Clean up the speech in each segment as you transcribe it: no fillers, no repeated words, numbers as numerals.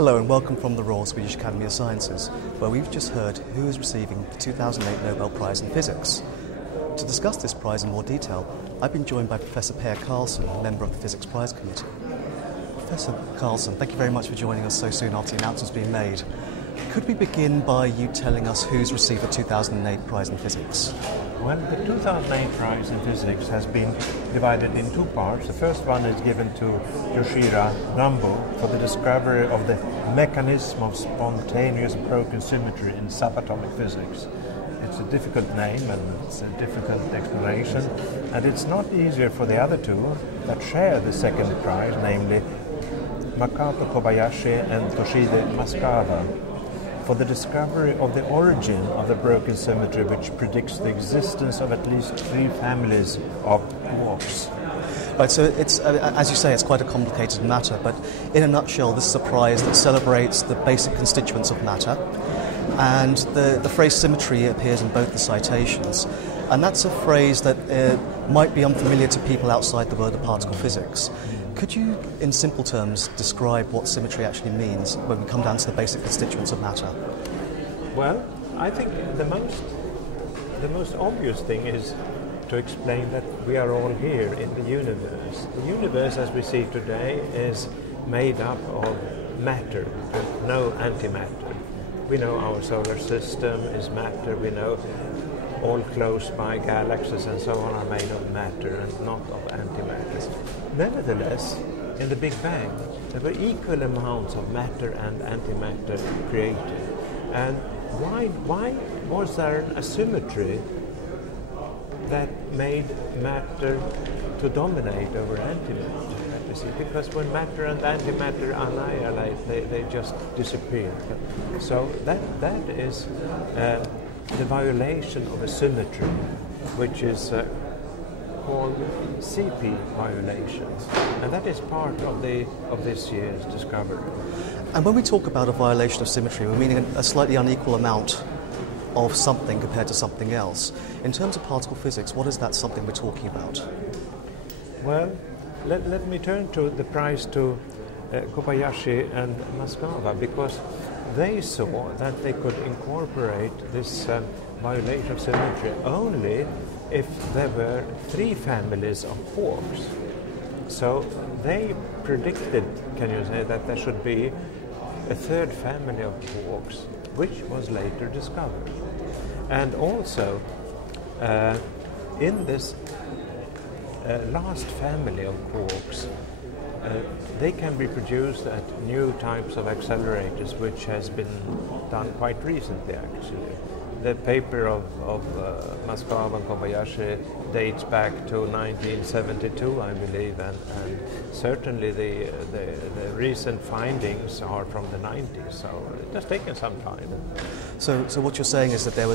Hello and welcome from the Royal Swedish Academy of Sciences, where we've just heard who is receiving the 2008 Nobel Prize in Physics. To discuss this prize in more detail, I've been joined by Professor Per Carlson, a member of the Physics Prize Committee. Professor Carlson, thank you very much for joining us so soon after the announcement's been made. Could we begin by you telling us who's received the 2008 Prize in Physics? Well, the 2008 Prize in Physics has been divided in two parts. The first one is given to Yoshihiro Rambo for the discovery of the mechanism of spontaneous broken symmetry in subatomic physics. It's a difficult name and it's a difficult explanation, and it's not easier for the other two that share the second prize, namely Makoto Kobayashi and Toshide Masukawa, for the discovery of the origin of the broken symmetry, which predicts the existence of at least 3 families of quarks. Right, so it's, as you say, it's quite a complicated matter, but in a nutshell, this is a prize that celebrates the basic constituents of matter, and the phrase symmetry appears in both the citations, and that's a phrase that might be unfamiliar to people outside the world of particle physics. Could you, in simple terms, describe what symmetry actually means when we come down to the basic constituents of matter? Well, I think the most obvious thing is to explain that we are all here in the universe. The universe, as we see today, is made up of matter, no antimatter. We know our solar system is matter. We know all close by galaxies and so on are made of matter and not of antimatter. Nevertheless, in the Big Bang, there were equal amounts of matter and antimatter created. And why was there a symmetry that made matter to dominate over antimatter? Because when matter and antimatter annihilate, they just disappear. So that is the violation of a symmetry, which is called CP violations, and that is part of this year's discovery. And when we talk about a violation of symmetry, we're meaning a slightly unequal amount of something compared to something else. In terms of particle physics, what is that something we're talking about? Well, let me turn to the prize to Kobayashi and Masukawa, because they saw that they could incorporate this violation of symmetry only if there were 3 families of quarks. So they predicted, can you say, that there should be a 3rd family of quarks, which was later discovered. And also, in this last family of quarks, they can be produced at new types of accelerators, which has been done quite recently, actually. The paper of Masukawa and Kobayashi dates back to 1972, I believe, and certainly the recent findings are from the 90s, so it has taken some time. So what you're saying is that there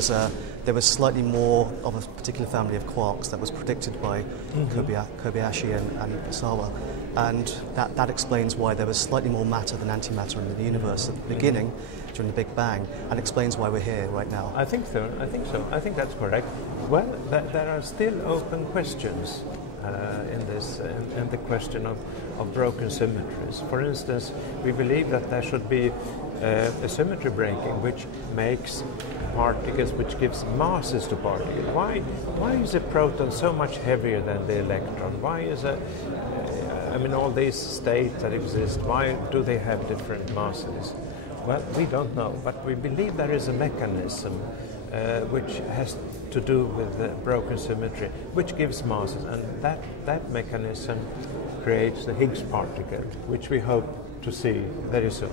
was slightly more of a particular family of quarks that was predicted by Kobayashi and Masukawa, and that explains why there was slightly more matter than antimatter in the universe at the beginning, during the Big Bang, and explains why we're here right now. I think so. I think that's correct. Well, there are still open questions in this, and the question of broken symmetries. For instance, we believe that there should be a symmetry breaking which makes particles, which gives masses to particles. Why is a proton so much heavier than the electron? Why is all these states that exist, why do they have different masses? Well, we don't know, but we believe there is a mechanism which has to do with the broken symmetry, which gives masses, and that mechanism creates the Higgs particle, which we hope to see very soon.